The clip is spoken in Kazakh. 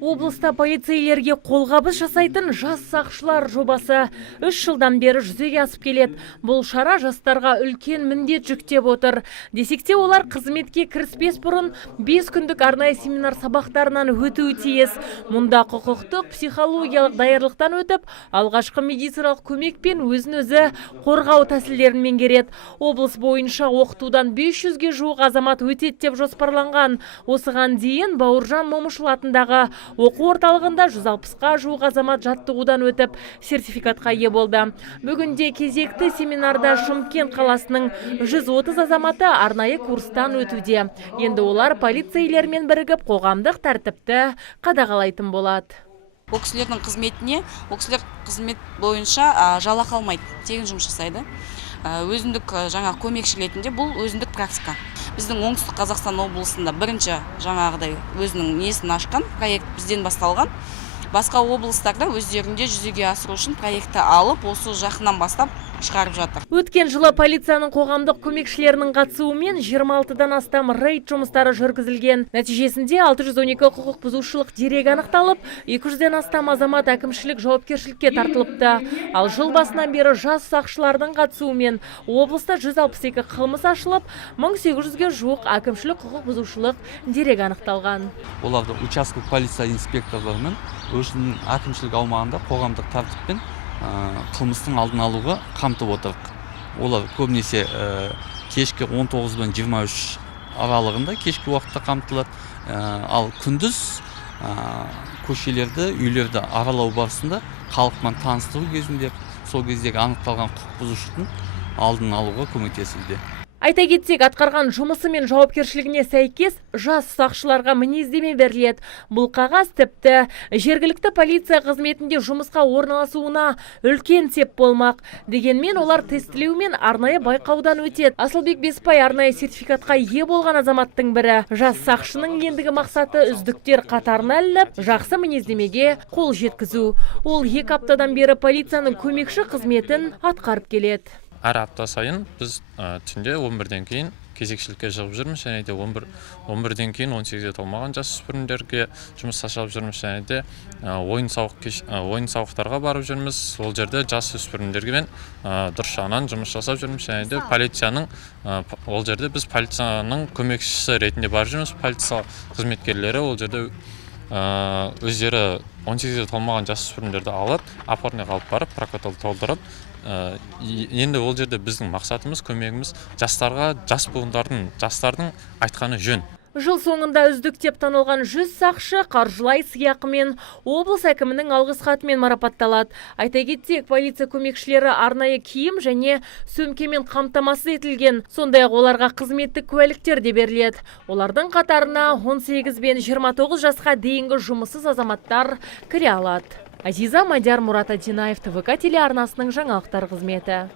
Облыста полицейлерге қолғабыс жасайтын жас сақшылар жобасы 3 жылдан бері жүзеге асып келеді. Бұл шара жастарға үлкен міндет жүктеп отыр. Десекте олар қызметке кіріспес бұрын 5 күндік арнайы семинар сабақтарынан өтуі тиіс. Мұнда құқықтық, психологиялық даярлықтан өтіп, алғашқы медициналық көмекпен өзін-өзі қорғау тәсілдерін меңгереді. Облыс бойынша оқытудан 500-ге жуық азамат өтеді деп жоспарланған. Осыған дейін Бауыржан Момышұлы атындағы оқу орталығында 160-қа жуық азамат жаттығудан өтіп, сертификатқа ие болды. Бүгінде кезекті семинарда Шымкент қаласының 130 азаматы арнайы курстан өтуде. Енді олар полицейлермен бірігіп қоғамдық тәртіпті қадағалайтын болады. Ол кісілердің қызметіне, ол кісілер қызмет бойынша жалақы алмайды, тегін жұмыс жасайды. Өзіндік жаңа көмекші ретінде бұл өзіндік практика. Біздің оңтүстік Қазақстан облысында бірінші жаңағыдай өзінің несін ашқан проект бізден басталған. Басқа облыстарда өздерінде жүзеге асыру үшін проектті алып, осы жақынан бастап шығарып жатыр. Өткен жылы полицияның қоғамдық көмекшілерінің қатысуымен 26-дан астам рейд жұмыстары жүргізілген. Нәтижесінде 612 құқық бұзушылық дерегі анықталып, 200-ден астам азамат әкімшілік жауапкершілікке тартылыпты. Ал жыл басынан бері жас сақшылардың қатысуымен облыста 162 қылмыс ашылып, 1800-ге жуық әкімшілік құқық бұзушылық дерегі анықталған. Оларды учаскелік полиция инспекторларымен өзінің әкімшілік аумағында қоғамдық тәртіппен қылмыстың алдын алуға қамтып отырық. Олар көбінесе кешкі 19 бен 23 аралығында кешкі уақытта қамтылады. Ал күндіз көшелерді, үйлерді аралау барысында халықпен таныстыру кезінде сол кездегі анықталған құқық бұзушылықтың алдын алуға көмектесуде. Айта кетсек, атқарған жұмысы мен жауапкершілігіне сәйкес жас сақшыларға мінездеме беріледі. Бұл қағаз тіпті жергілікті полиция қызметінде жұмысқа орналасуына үлкен сеп болмақ. Дегенмен олар тестілеу мен арнайы байқаудан өтеді. Асылбек Беспай арнайы сертификатқа ие болған азаматтың бірі. Жас сақшының ендігі мақсаты үздіктер қатарына ілініп, жақсы мінездемеге қол жеткізу. Ол 2 аптадан бері полицияның көмекші қызметін атқарып келеді. Әр апта сайын біз түнде 11-ден кейін кезекшілікке шығып жүрміз, және де 11-ден кейін 18-ге толмаған жасөспірімдерге жұмыс жасап жүрміз, және де ойын сауықтарға барып жүрміз. Ол жерде жасөспірімдермен дұрыс жағынан жұмыс жасап жүрміз, және де ол жерде біз полицияның көмекшісі ретінде барып жүрміз. Полиция қызметкерлері ол жерде өздері 18-ге толмаған жасөспірімдерді алып, опорныйға алып барып, протокол толтырып, енді ол жерде біздің мақсатымыз, көмегіміз жастарға, жастардың айтқаны жөн. Жыл соңында үздік деп танылған 100 сақшы қаржылай сыйақымен облыс әкімінің алғыс хатымен марапатталады. Айта кетсек, полиция көмекшілері арнайы киім және сөмкемен қамтамасыз етілген. Сондай-ақ оларға қызметтік куәліктер де беріледі. Олардың қатарына 18 бен 29 жасқа дейінгі жұмыссыз азаматтар кіре алады. Азиза Мадияр, Мурат Адинаев, ТВК телеарнасының жаңалықтар қызметі.